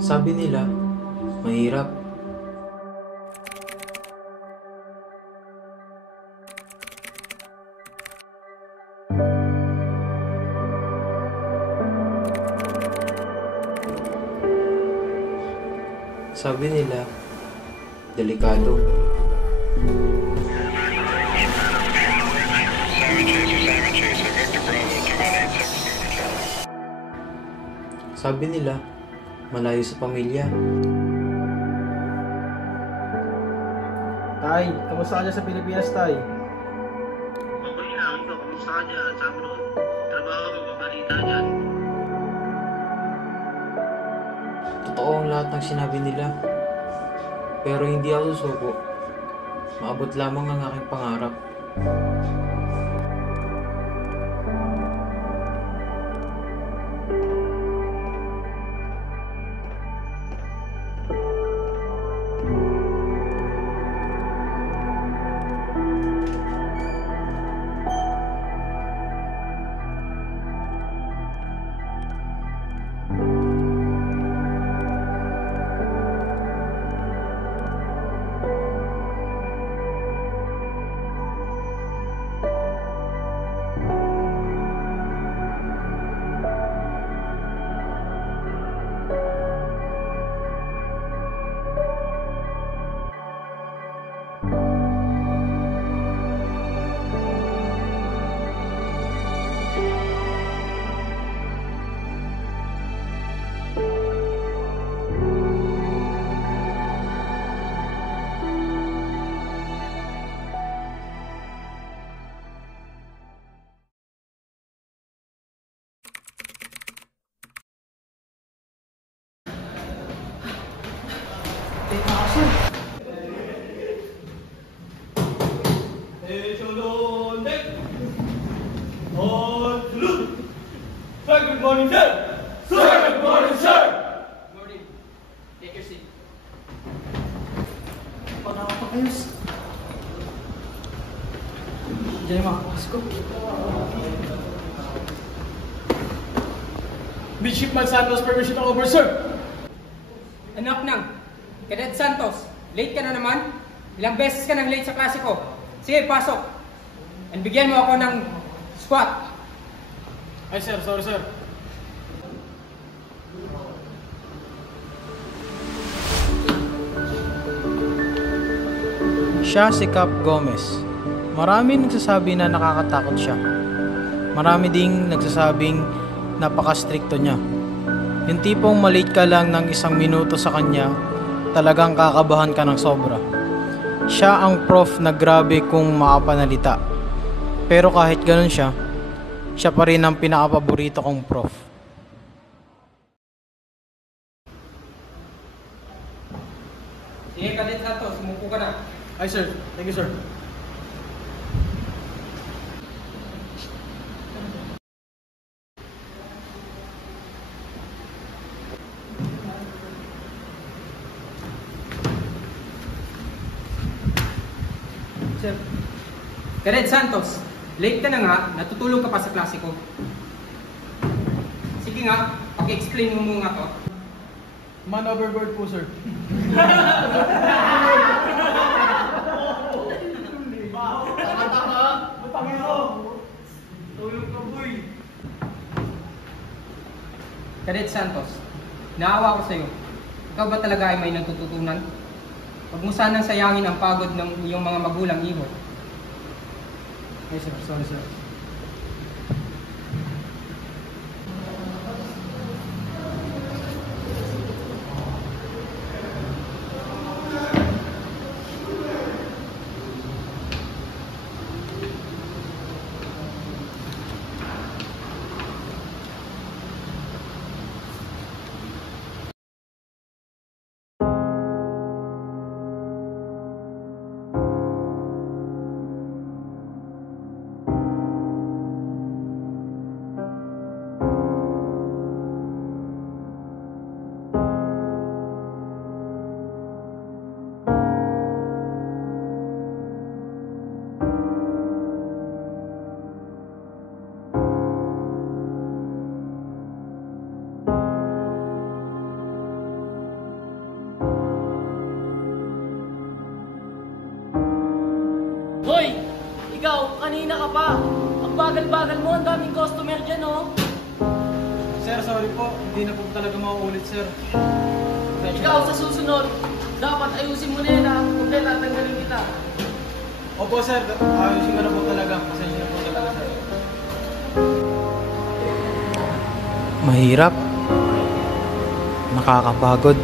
Sabi nila, mahirap. Sabi nila, delikado. Sabi nila, malayo sa pamilya. Tay, kamusta ka dyan sa Pilipinas, Tay? Okay lang, ikaw, kamusta ka dyan? Sa abroad? Trabaho mo, mabalita dyan. Totoo ang lahat ng sinabi nila. Pero hindi ako susuko. Maabot lamang ang aking pangarap. Sir, good morning, sir! Sir, good morning, sir! Good morning. Take your seat. Pagkakapagayos. Diyan yung mga kapatid ko. Midshipman Santos, permission to over, sir! Anak ng Cadet Santos, late ka na naman? Ilang beses ka nang late sa klase ko. Sige, pasok. And bigyan mo ako ng squat. Ay, sir, sorry, sir. Siya si Cap Gomez. Marami nagsasabi na nakakatakot siya. Marami ding nagsasabing napaka-stricto niya. Yung tipong malate ka lang ng 1 minuto sa kanya, talagang kakabahan ka ng sobra. Siya ang prof na grabe kung makapanalita. Pero kahit ganun siya pa rin ang pinakapaborito kong prof. Sige, Cadet Santos, umupo ka na. Ay, sir. Thank you, sir. Sir. Cadet Santos, late ka na nga, natutulog ka pa sa klase ko. Sige nga, paki-explain mo muna to. Man overboard po, sir. Cadet Santos, naawa ko sa'yo. Ikaw ba talaga ay may natututunan? Huwag mo sanang sayangin ang pagod ng iyong mga magulang iho. Ay, sir. Sorry, sir. bagal-bagal mo. Ang daming customer dyan, oh. Sir, sorry po. Hindi na po talaga mauulit, sir. Ikaw sa susunod, dapat ayusin mo na yan, ha. Kung kaya tatanggalin kita. Opo, sir. Ayusin ko na po talaga. Pasensya na po talaga, sir. Mahirap. Nakakapagod.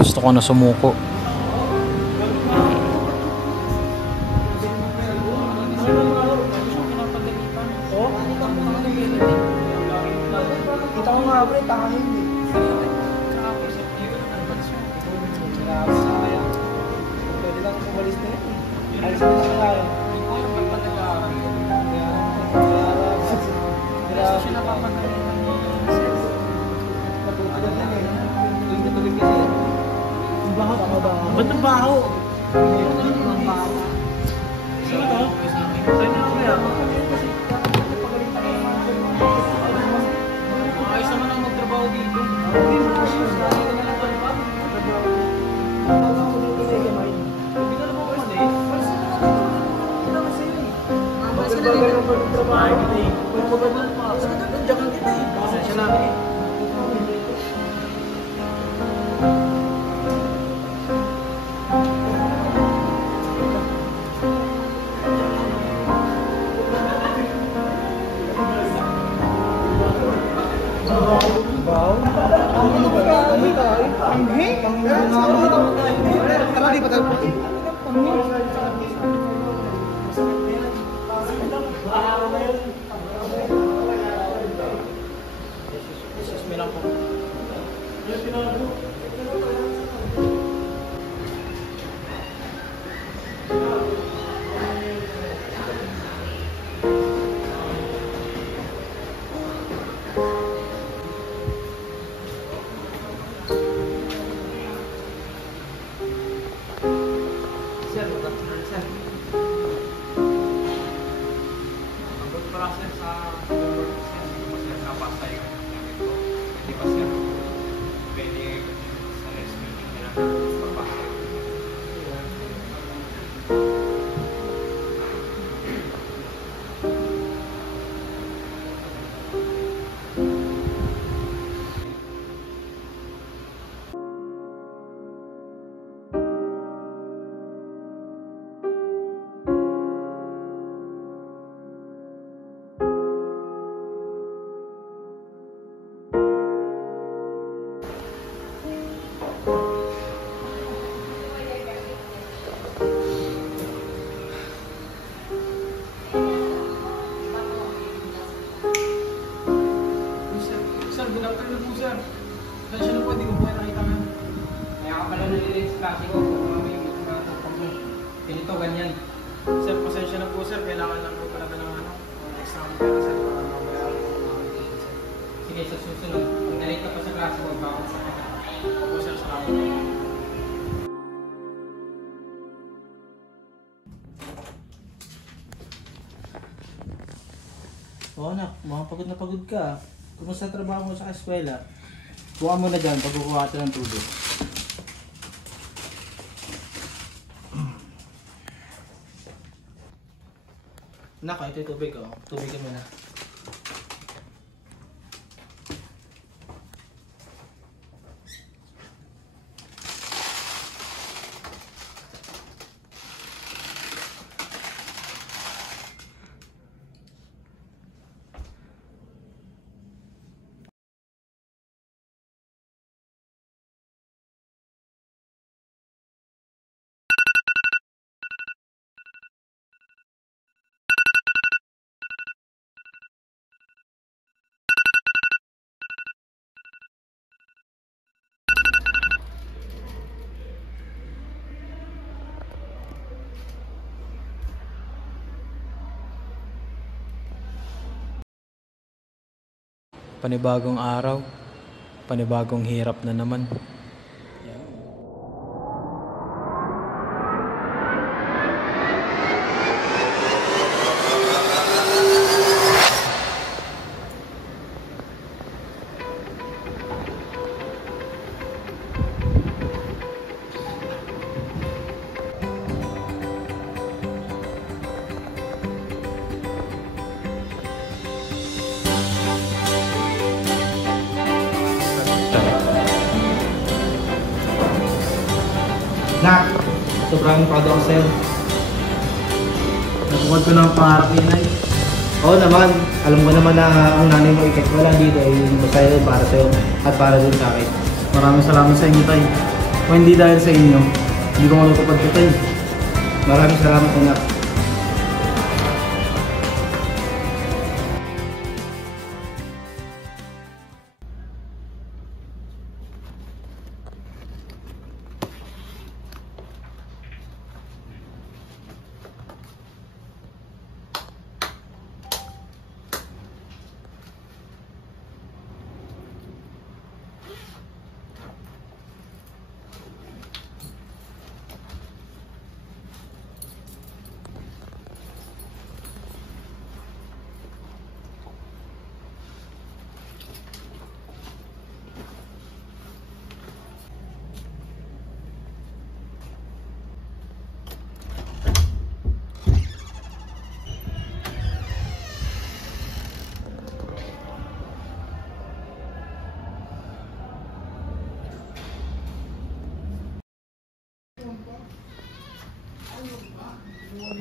Gusto ko na sumuko. Kita ko nga, bro. Takahin, eh. Pwede lang umalis na yun. Alis na lang tayo. Ba't ang baho? Sino to? Saan na kaya? Ayos naman ang magtrabaho dito. Sir, good afternoon po, sir. Pasensya na po, hindi ko po nakita nga. Kaya ka pala nalilit sa klase ko. Kung ano yung pag mo. Ganito, ganyan. Sir, pasensya na po, sir. Kailangan lang po talaga ng exam pera, sir, para mabayaran po mga dito, sir. Sige, sa susunod. Kung nalate ka pa sa klase, huwag ba ako sa kanya. Opo, sir, salamat. Oo anak, mukhang pagod na pagod ka. Kumusta trabaho mo sa eskwela? Kuha mo na dyan pag kukuha ka ng tubig. Naka, ito yung tubig oh. Tubig ka muna. Panibagong araw, panibagong hirap na naman. Sobrang proud ako sa'yo. Nabukod ko ng pangarap ni Nay. Oo naman, alam ko naman na ang nanay mo ikit wala dito ay masaya para sa'yo at para din sa akin. Maraming salamat sa inyo, Tay. Kung hindi dahil sa inyo, hindi ko matutupad ko, Tay. Maraming salamat anak.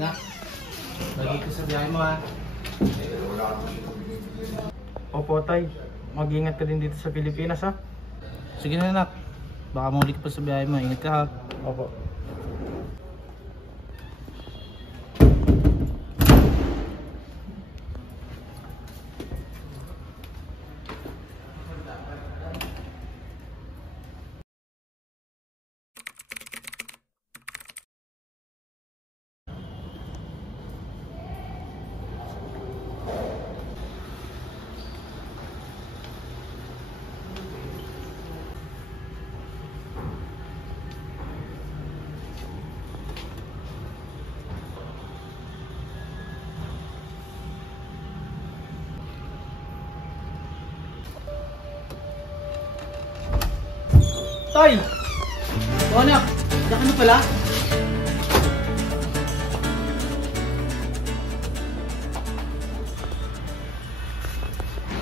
Na, lagi ko sa biyahe mo ha. Opo, Tay. Mag-ingat ka din dito sa Pilipinas, ha? Sige na anak, baka muli ka pa sa biyahe mo. Ingat ka ha. Opo. Tay! O anak, diyan ka na pala?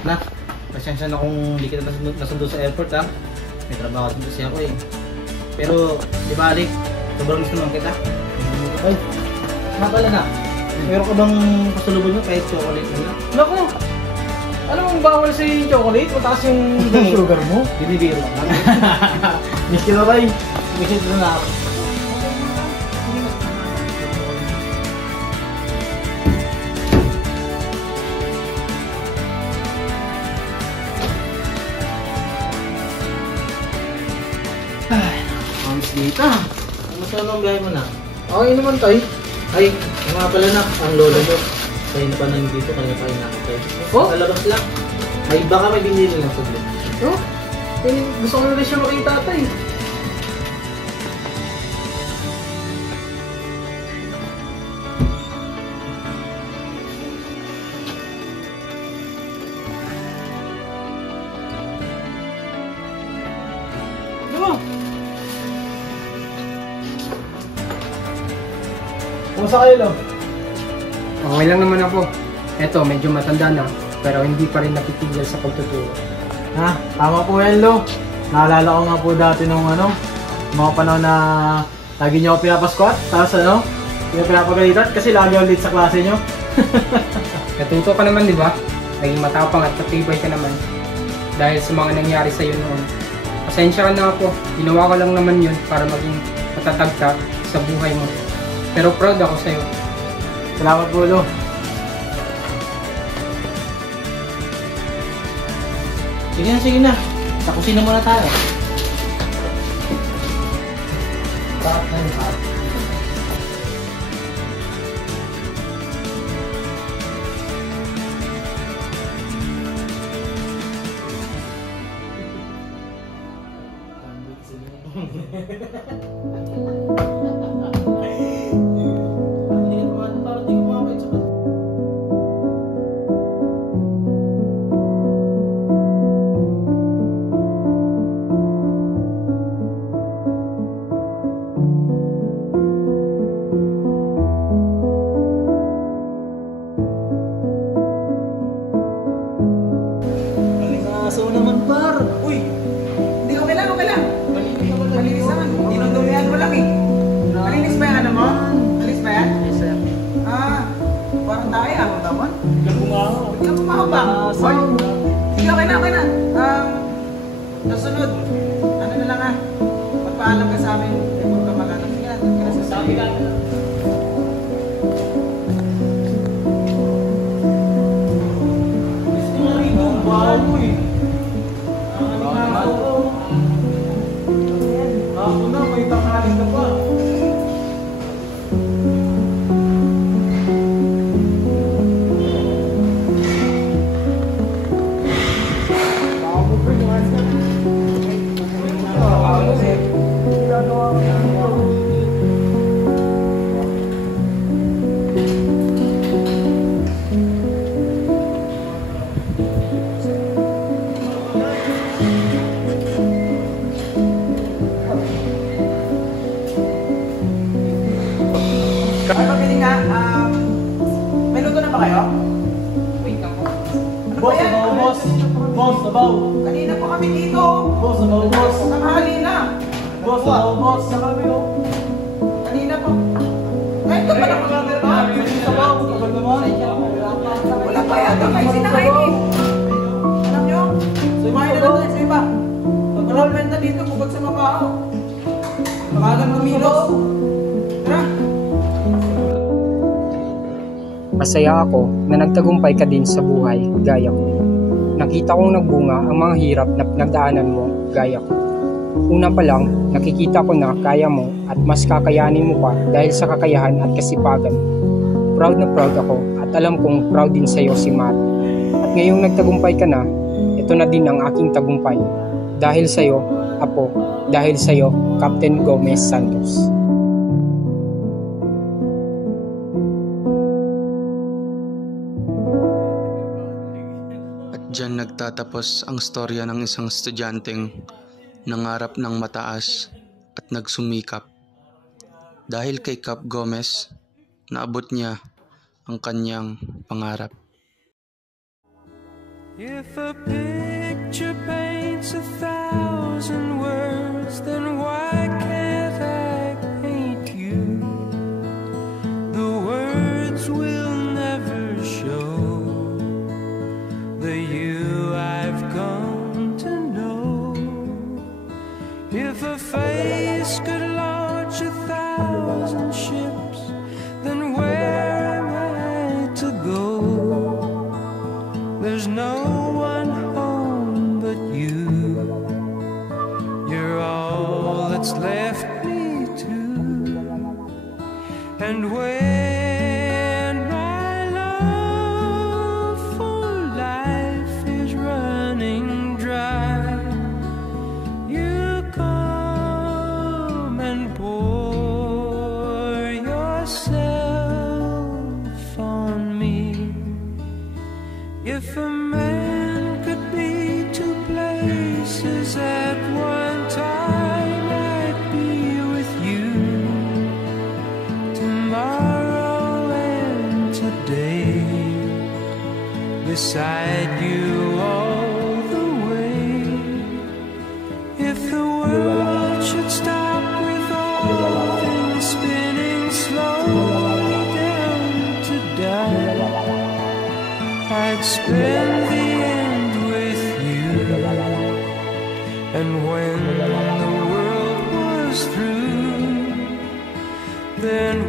Nak, pasensya na kung hindi kita nasundo sa airport ha. May trabaho din kasi ako eh. Pero, di balik, sobrang gusto naman kita. Ay, nga pala na. Meron ka bang pasalubong mo kahit chocolate na lang? Naku! Alam mong bawal sa chocolate? Mataas yung sugar mo? Binibiro lang. Miss kita, Tay. Miss it na ako. Miss dito. Ano saan ang biyahe mo na? Okay naman, Tay. Ay, yung mga pala na, ang lolo mo. Kayo na pa nandito, kanina pa inakatay. Oh? Lalabas lang. Ay, baka may binili lang sa blog. No? Eh, gusto ko na rin siya makita, Tay. Diba? Kumusta kayo, Lo? Okay lang naman ako. Eto, medyo matanda na, pero hindi pa rin napitigil sa pagtuturo. Ha? Tama po yan, Lo. Naalala ko nga po dati nung mga panahon na lagi niyo ako pinapasquat, tapos hindi ko pinapagalitan kasi lagi ako late sa klase niyo. Natuto ka naman, di ba? Naging matapang at katibay ka naman. Dahil sa mga nangyari sa'yo noon. Pasensya ka na ako. Ginawa ko lang naman yun para maging matatag ka sa buhay mo. Pero proud ako sa'yo. Salamat po, Lo. Sige na. Sa kusina muna tayo. Bakit na yung bakit? Aso naman par. Uy, Hindi, okay lang. Malinis naman. Dinudurihan mo lang eh. Malinis ba pa. Hoy, sige, okay na, okay na. Nasunod, ano na lang magpaalam ka sa amin. Huwag ka mag-anak. Sige, sabi lang. Gusto mo rin yung bago eh. Ako na, may tanghali ka pa. May luto na ba kayo? Wait lang po. Boss, abaw, boss. Boss, abaw. Kanina pa kami dito. Boss, abaw, boss. Tanghali na. Boss, abaw, boss. Sa kami, oh. Kanina pa. Ay, ito pa lang mga Abaw, kapag naman. wala pa yata kayo sinakain eh. Alam nyo? Kumain na lang tayo sa iba. Pag-enrollment na dito, bukod sa mabao. Pangalan kumilos. Tara. Masaya ako na nagtagumpay ka din sa buhay, gaya ko. Nakita kong nagbunga ang mga hirap na pinagdaanan mo, gaya ko. Una pa lang, nakikita ko na kaya mo at mas kakayanin mo pa dahil sa kakayahan at kasipagan mo. Proud na proud ako at alam kong proud din sa'yo si Matt. At ngayong nagtagumpay ka na, ito na din ang aking tagumpay. Dahil sa'yo, Apo, dahil sa'yo, Captain Gomez Santos. Diyan nagtatapos ang storya ng isang estudyanteng nangarap ng mataas at nagsumikap. Dahil kay Cap Gomez, naabot niya ang kanyang pangarap. If a picture paints 1,000 words, then why can't I paint you? The words will never show the you I've come to know. If a face could launch 1,000 ships, then where am I to go? There's no one home but you. You're all that's left me to. And when my love for life is running dry, you come and pour yourself on me. If a man could be two places at one time, I'd be with you tomorrow and today, beside you all the way. If the world should stop with all things spinning slowly down to die, I'd spend the end with you. And when the world was through, then